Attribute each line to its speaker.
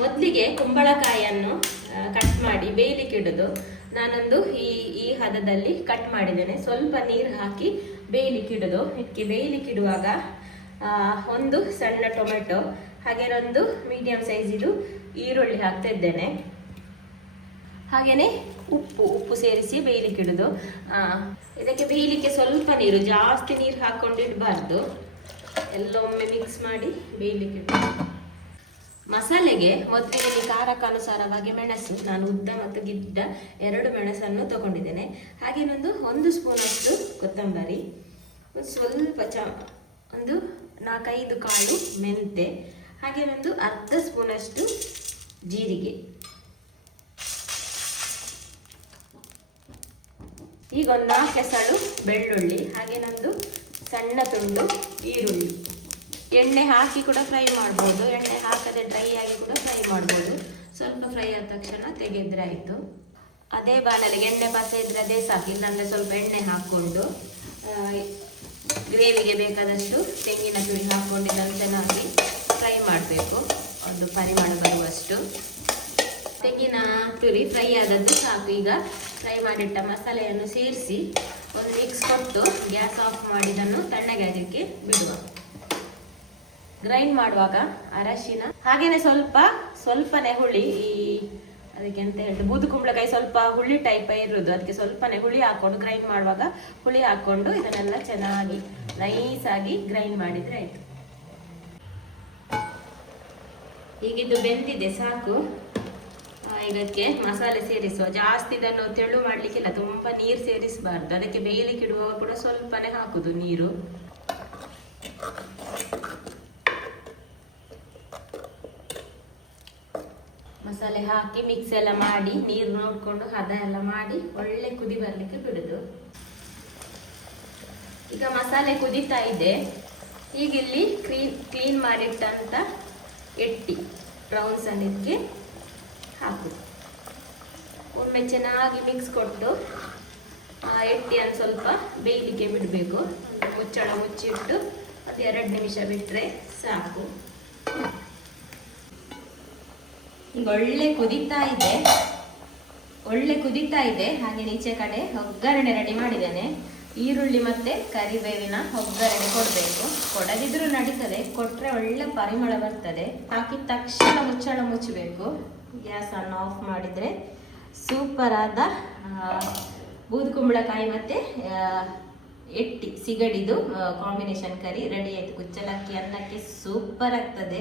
Speaker 1: ಮೊದಲಿಗೆ ಕುಂಬಳಕಾಯಿಯನ್ನು ಕಟ್ ಮಾಡಿ ಬೇಯಲಿಕ್ಕೆ ಇಡುದು. ನಾನೊಂದು ಈ ಈ ಹದದಲ್ಲಿ ಕಟ್ ಮಾಡಿದ್ದೇನೆ. ಸ್ವಲ್ಪ ನೀರು ಹಾಕಿ ಬೇಯಲಿಕ್ಕೆ ಇಡುದು. ಇದಕ್ಕೆ ಬೇಯಲಿಕ್ಕೆ ಇಡುವಾಗ ಒಂದು ಸಣ್ಣ ಟೊಮೆಟೊ, ಹಾಗೆ ಒಂದು ಮೀಡಿಯಂ ಸೈಜಿದು ಈರುಳ್ಳಿ ಹಾಕ್ತಾ ಇದ್ದೇನೆ. ಹಾಗೆಯೇ ಉಪ್ಪು ಉಪ್ಪು ಸೇರಿಸಿ ಬೇಯಲಿಕ್ಕೆ ಇಡೋದು. ಇದಕ್ಕೆ ಬೇಯಲಿಕ್ಕೆ ಸ್ವಲ್ಪ ನೀರು, ಜಾಸ್ತಿ ನೀರು ಹಾಕ್ಕೊಂಡು ಇಡಬಾರ್ದು. ಎಲ್ಲ ಮಿಕ್ಸ್ ಮಾಡಿ ಬೇಯಲಿಕ್ಕೆ ಇಡುದು ಮಸಾಲೆಗೆ ಮೊದಲಿಗೆ ಖಾರಕ್ಕನುಸಾರವಾಗಿ ಮೆಣಸು, ನಾನು ಉದ್ದ ಮತ್ತು ಗಿಡ್ಡ ಎರಡು ಮೆಣಸನ್ನು ತಗೊಂಡಿದ್ದೇನೆ. ಹಾಗೇನೊಂದು ಒಂದು ಸ್ಪೂನಷ್ಟು ಕೊತ್ತಂಬರಿ, ಒಂದು ಸ್ವಲ್ಪ ಚ, ಒಂದು ನಾಲ್ಕೈದು ಕಾಳು ಮೆಂತೆ ಹಾಗೇನೊಂದು ಅರ್ಧ ಸ್ಪೂನಷ್ಟು ಜೀರಿಗೆ. ಈಗ ಒಂದು ನಾಲ್ಕು ಹೆಸಳು ಬೆಳ್ಳುಳ್ಳಿ ಹಾಗೇನೊಂದು ಸಣ್ಣ ತುಂಡು ಈರುಳ್ಳಿ. ಎಣ್ಣೆ ಹಾಕಿ ಕೂಡ ಫ್ರೈ ಮಾಡ್ಬೋದು. ಎಣ್ಣೆ ಹಾಕದೆ ಡ್ರೈ ಆಗಿ ಕೂಡ ಫ್ರೈ ಮಾಡ್ಬೋದು. ಸ್ವಲ್ಪ ಫ್ರೈ ಆದ ತಕ್ಷಣ ತೆಗೆದ್ರೆ ಆಯಿತು. ಅದೇ ಬಾಣಲಿಗೆ ಎಣ್ಣೆ ಪಸೆ ಇದ್ರೆ ಅದೇ ಸಾಕು. ಇಲ್ಲಾಂದ್ರೆ ಸ್ವಲ್ಪ ಎಣ್ಣೆ ಹಾಕ್ಕೊಂಡು ಗ್ರೇವಿಗೆ ಬೇಕಾದಷ್ಟು ತೆಂಗಿನ ತುರಿ ಹಾಕ್ಕೊಂಡು ಇದನ್ನು ಚೆನ್ನಾಗಿ ಫ್ರೈ ಮಾಡಬೇಕು. ಒಂದು ಪರಿಮಾಣ ಬರುವಷ್ಟು. ತೆಂಗಿನ ತುರಿ ಫ್ರೈ ಆದದ್ದು ಸಾಕು. ಈಗ ಫ್ರೈ ಮಾಡಿಟ್ಟ ಮಸಾಲೆಯನ್ನು ಸೇರಿಸಿ ಒಂದು ಮಿಕ್ಸ್ ಕೊಟ್ಟು ಗ್ಯಾಸ್ ಆಫ್ ಮಾಡಿದನ್ನು ತಣ್ಣಗೆ ಅದಕ್ಕೆ ಬಿಡುವ. ಗ್ರೈಂಡ್ ಮಾಡುವಾಗ ಅರಶಿನ, ಹಾಗೇನೆ ಸ್ವಲ್ಪ, ಸ್ವಲ್ಪನೇ ಹುಳಿ ಈ ಅದಕ್ಕೆ ಅಂತ ಹೇಳ್ತಾರೆ ಬೂದು ಕುಂಬಳಕಾಯಿ ಸ್ವಲ್ಪ ಹುಳಿ ಟೈಪ್ ಇರುವುದು ಅದಕ್ಕೆ ಸ್ವಲ್ಪನೇ ಹುಳಿ ಹಾಕೊಂಡು ಗ್ರೈಂಡ್ ಮಾಡುವಾಗ ಹುಳಿ ಹಾಕೊಂಡು ಇದನ್ನೆಲ್ಲ ಚೆನ್ನಾಗಿ ನೈಸ್ ಆಗಿ ಗ್ರೈಂಡ್ ಮಾಡಿದ್ರೆ ಆಯ್ತು. ಈಗಿದ್ದು ಬೆಂದಿದೆ, ಸಾಕು. ಇದಕ್ಕೆ ಮಸಾಲೆ ಸೇರಿಸುವ. ಜಾಸ್ತಿ ಇದನ್ನು ತೆಳು ಮಾಡ್ಲಿಕ್ಕಿಲ್ಲ, ತುಂಬಾ ನೀರು ಸೇರಿಸಬಾರ್ದು. ಅದಕ್ಕೆ ಬೇಯಲಿಕ್ಕೆ ಇಡುವಾಗ ಕೂಡ ಸ್ವಲ್ಪನೇ ಹಾಕುದು ನೀರು. ಮಸಾಲೆ ಹಾಕಿ ಮಿಕ್ಸ್ ಎಲ್ಲ ಮಾಡಿ, ನೀರು ನೋಡಿಕೊಂಡು ಹದ ಎಲ್ಲ ಮಾಡಿ ಒಳ್ಳೆ ಕುದಿ ಬರಲಿಕ್ಕೆ ಬಿಡುದು. ಈಗ ಮಸಾಲೆ ಕುದೀತಾ ಇದೆ. ಈಗ ಇಲ್ಲಿ ಕ್ಲೀನ್ ಕ್ಲೀನ್ ಮಾಡಿಟ್ಟಂತ ಎಟ್ಟಿ ಬ್ರೌನ್ಸ್ ಅನ್ನೋದಕ್ಕೆ ಹಾಕು. ಒಮ್ಮೆ ಚೆನ್ನಾಗಿ ಮಿಕ್ಸ್ ಕೊಟ್ಟು ಆ ಎಟ್ಟಿಯನ್ನು ಸ್ವಲ್ಪ ಬೇಯಲಿಕ್ಕೆ ಬಿಡಬೇಕು. ಮುಚ್ಚಳ ಮುಚ್ಚಿಟ್ಟು ಅದು ಎರಡು ನಿಮಿಷ ಬಿಟ್ಟರೆ ಸಾಕು. ಈಗ ಒಳ್ಳೆ ಕುದೀತಾ ಇದೆ. ಒಳ್ಳೆ ಕುದೀತಾ ಇದೆ. ಹಾಗೆ ಈಚೆ ಕಡೆ ಒಗ್ಗರಣೆ ರೆಡಿ ಮಾಡಿದ್ದೇನೆ. ಈರುಳ್ಳಿ ಮತ್ತೆ ಕರಿಬೇವಿನ ಒಗ್ಗರಣೆ ಕೊಡಬೇಕು. ಕೊಡದಿದ್ರೂ ನಡೀತದೆ. ಕೊಟ್ಟರೆ ಒಳ್ಳೆ ಪರಿಮಳ ಬರ್ತದೆ. ಹಾಕಿದ ತಕ್ಷಣ ಮುಚ್ಚಳ ಮುಚ್ಚಬೇಕು. ಗ್ಯಾಸ್ ಅನ್ನು ಆಫ್ ಮಾಡಿದ್ರೆ ಸೂಪರ್ ಆದ ಬೂದುಕುಂಬಳಕಾಯಿ ಬೂದು ಕುಂಬಳಕಾಯಿ ಮತ್ತೆ ಎಟ್ಟಿ ಸಿಗಡಿದು ಕಾಂಬಿನೇಷನ್ ಕರಿ ರೆಡಿ ಆಯ್ತು. ಕುಚ್ಚಲಕ್ಕಿ, ಅನ್ನಕ್ಕೆ ಸೂಪರ್ ಆಗ್ತದೆ.